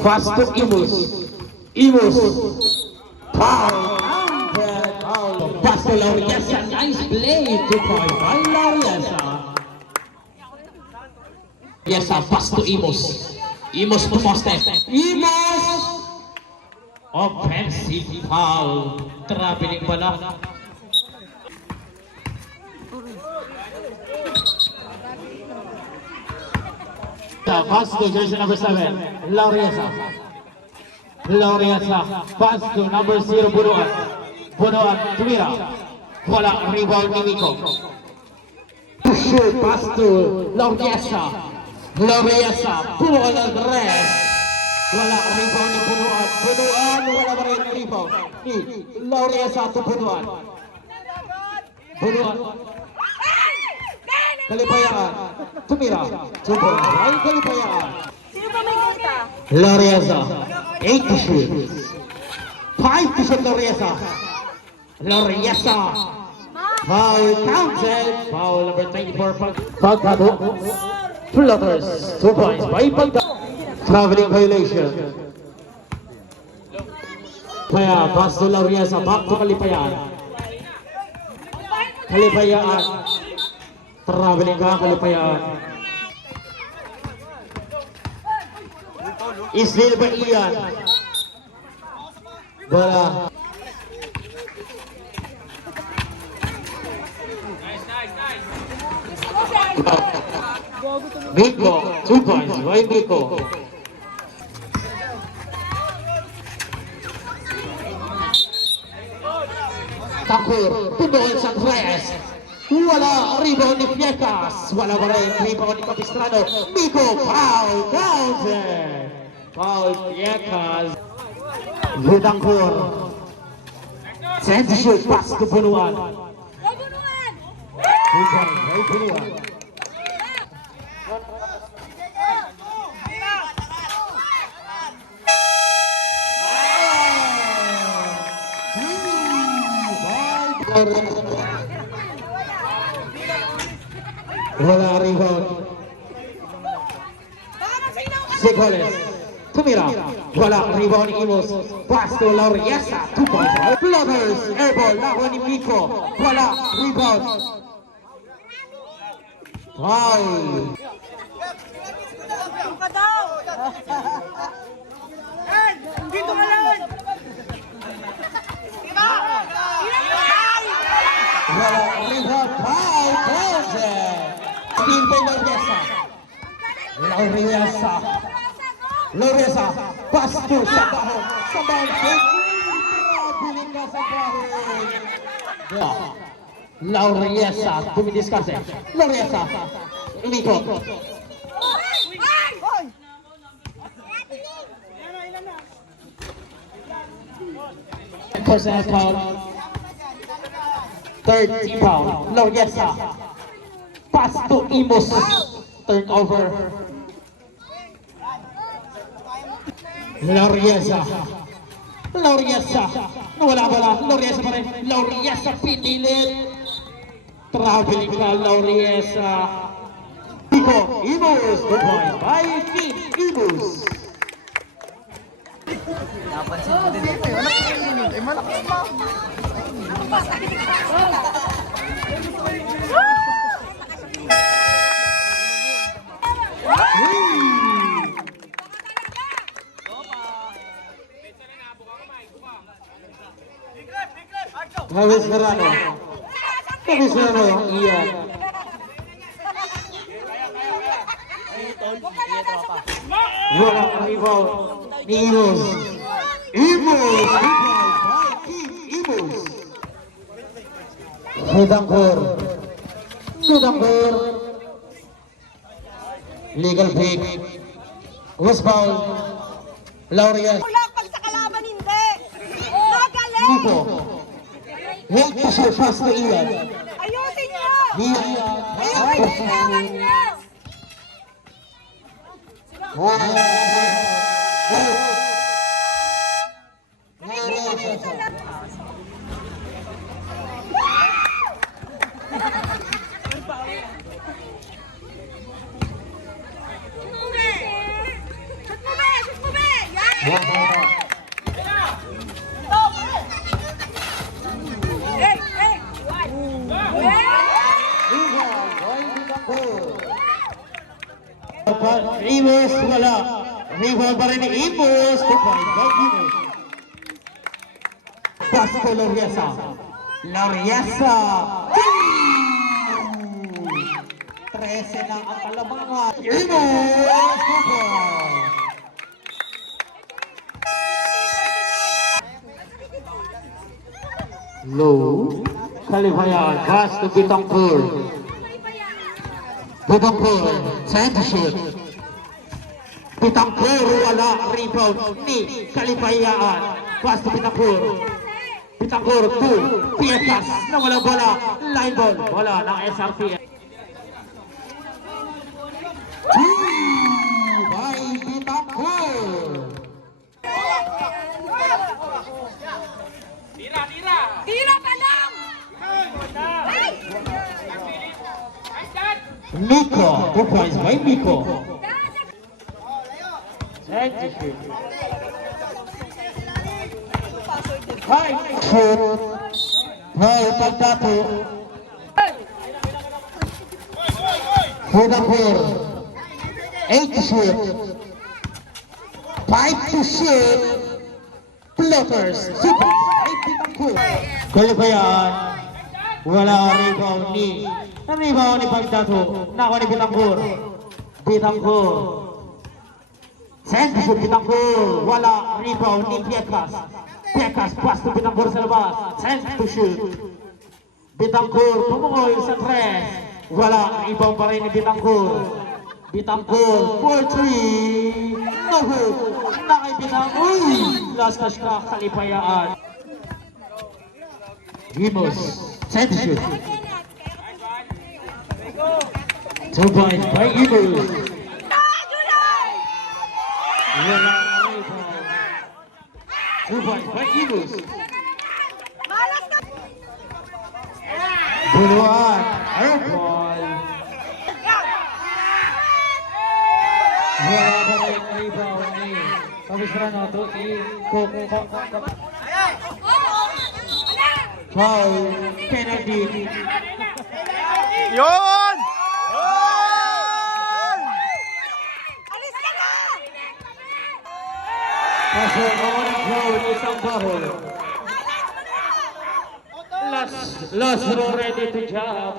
Pass to Imus. Imus. Foul. Foul. Pass to Lauriesa. Nice play. 2 points by Lauriesa. Lauriesa, pass to Imus. Imus to poste. Imus. Offensive foul. Traveling pala. Pass to jersey number 7, Lauriesa. Lauriesa, pass to number 0, Bunuan. Bunuan, tumira. Wala, rebound ni Nico. Shoot, pass to Lauriesa. Lauriesa, Bunuan ang rest. Wala, rebound ni Bunuan. Bunuan, wala ba rin rebound ni Lauriesa to Bunuan. Bunuan. Kalipayaan, tumira, super, ay Kalipayaan. Sino ba may data? Lauriesa, 8 to shoot. 5 to shoot Lauriesa. Lauriesa. Foul counted. Foul number 24. Pagkado. Flutters. 2 points by Pagkado. Traveling violation. Kaya, pass to Lauriesa. Back to Kalipayaan. Kalipayaan. Traveling ka, Kalipayaan. Isdil ba iyan? Bola. Biko, 2 points. Why Biko? Takur, tubuhin sa press. Wala, rebound ni Fietas. Wala ba rin, rebound ni Capistrano. Biko, foul, counted. Foul, Fietas. Vidancor. Send the shoot, pass to Bunuan. Bunuan! 2 points, by Bunuan. Wala rebound. Sigoles. Tumira. Wala rebound ni Imus. Pass to Lauriesa. 2 points. Flutters. Airball. Nakuha ni Pico. Wala rebound. Foul. Ka daw! Dito ka lang! Wala rebound. Foul. Counted. Team by Lauriesa. Lauriesa. Lauriesa. Pass to Sabahon. Sabahon. Biling ka sa bahon. Lauriesa. Tumidiskase. Lauriesa. Nico. Personal foul. Third team foul. Lauriesa. Pass to Imus. Turnover. Lauriesa. Lauriesa. Nawala bala. Lauriesa pa rin. Lauriesa pinilit. Traveling ka Lauriesa. Pico. Imus. Good point by Team Imus. Napansin ko din ito. Ano po yung dinig? Eh, malaki pa. Travis Serrano. Travis Serrano. Iya. Wala ang rebound ni Imus. Imus. Imus. Vidancor. Vidancor. Legal break. Was foul. Lauriesa. Ulak pag sa kalaban hindi! Magaling! Nico. Wait to shoot pass to Ian. Ayusin nyo! Ian. Ayusin nyo! One more. Hey, hey! Imus wala. Rebound pa rin ni Imus. 2 points by Imus. Pass to Loriesa. Loriesa. 13 na ang kalabangan. Imus. 2 points. Low. Kalibayan. Pass to Bitangpur. Bitangpur. Center shoot. Bitangpur wala. Rebound ni Kalibayaan. Pass to Bitangpur. Bitangpur 2. Pietas na wala bola. Line ball. Wala ng SRP. 2 by Bitangpur. Tira pa lang! Hey! Miko. 2 points by Miko. Center shoot. High shoot. High pagdato. Bitangpur. 8 to shoot. 5 to shoot. Blockers. Super. Kalibayan. Wala ang rebound ni. Ang rebound ni Pagdato. Nakuha ni Bitangpur. Bitangpur. Send to shoot Bitangpur. Wala rebound ni Piekas. Piekas pass to Bitangpur sa labas. Send to shoot. Bitangpur pumungol sa 3. Wala rebound pa rin ni Bitangpur. Bitangpur 4-3. No hook. Nakay Bitangpur. Last touch ka Kalibayaan. Imus. Send to shoot. 2 points by Imus. Wala ang rebound. 2 points by Imus. Malas na! Buluan. Airball. Wala pa rin rebound ni Kabistrano to foul. Penalty. Yun! Alis ka na! Pasok on flow ni Sambaho. Last row ready to jump.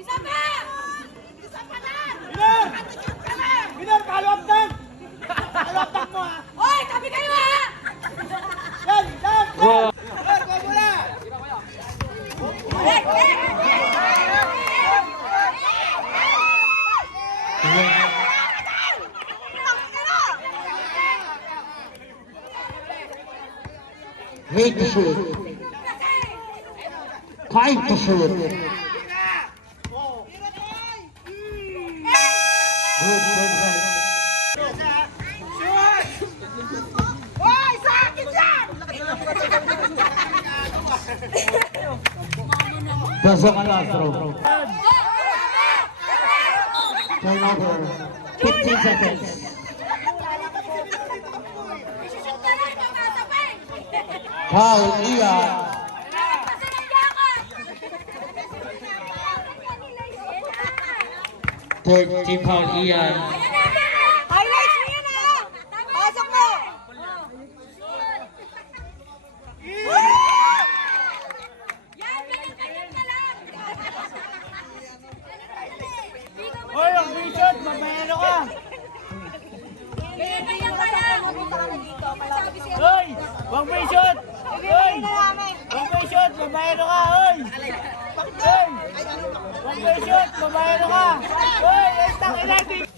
Isa pa! Isa pa lang! Binar, kalawag lang! Kalawag lang mo ha! Hoy, tabi kayo ha! Yan! Yan! Wow. Binar, kaya mo na! Hey, hey! Eight to shoot. 5 to shoot. Good, good, right. Hoy, sa akin yan! Pasok ang last row. Turnover. 15 seconds. Foul, Ian. 13 team foul, Ian. Highlights mo yan ha! Pasok mo! Yan, ganyan ka lang! Hoy, ang vision! Magmayano ka! Ganyan ka lang! Hoy! Wag vision! Hoy! Wag vision! Magmayano ka! Hoy! Hoy! Wag vision! Magmayano ka! Hoy! Estang inatin!